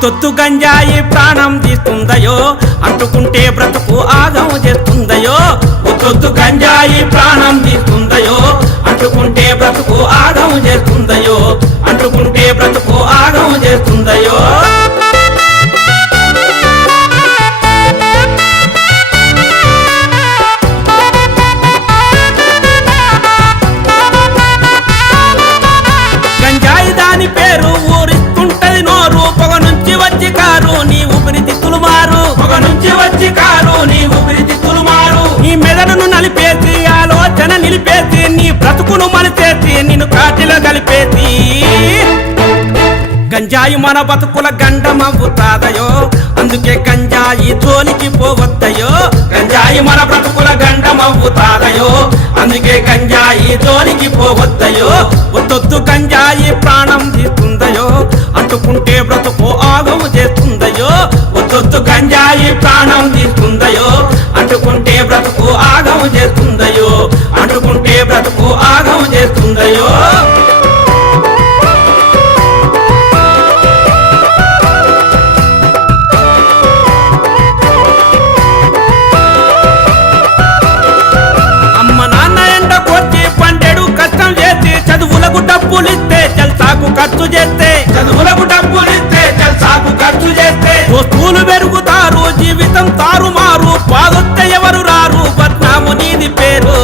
ఒత్తొత్తు గంజాయి ప్రాణం తీస్తుందయో అంటుకుంటే బ్రతుకు ఆగం చేస్తుందయో ఒత్తొత్తు గంజాయి ప్రాణం తీస్తుందయో అంటుకుంటే బ్రతుకు ఆగం చేస్తుందయో అంటుకుంటే బ్రతుకు ఆగం చేస్తుందయో గంజాయి దాని పేరు ఊరిస్తుంటది నోరు పొగ నుంచి వచ్చి కారు నీ ఊపిరితిత్తులు మారు పొగ నుంచి వచ్చి కారు నీ ఊపిరితిత్తులు మారు నీ మెదడును నలిపేసి ఆలోచన నిలిపేసి నీ బ్రతుకును మలిచేసి నిన్ను కాటిలో కలిపేసి గంజాయి మన బతుకుల గండమవుతాదయో అందుకే గంజాయి జోలికి పోవద్దయో గంజాయి మన బ్రతుకుల గండమవుతాదయో అందుకే గంజాయి జోలికి పోవద్దయో ఒత్తొత్తు గంజాయి ప్రాణం తీస్తుందయో అంటుకుంటే బ్రతుకు ఆగం చేస్తుందయో ఒత్తొత్తు గంజాయి ప్రాణం తీస్తుందయో అంటుకుంటే బ్రతుకు ఆగం చేస్తుందయో అంటుకుంటే బ్రతుకు ఆగం చేస్తుందయో చదువులకు డబ్బులిస్తే జల్సాకు ఖర్చు చేస్తే చదువులకు డబ్బులిస్తే జల్సాకు ఖర్చు చేస్తే వస్తువులు పెరుగుతారు జీవితం తారుమారు బాధొస్తే ఎవరు రారు బద్నాము నీది పేరు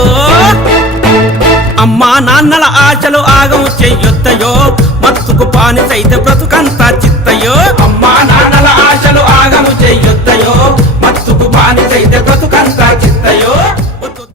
అమ్మా నాన్నల ఆశలు ఆగం చెయ్యొద్దయో మత్తుకు పానిసైతే బ్రతుకంతా చిత్తయో అమ్మ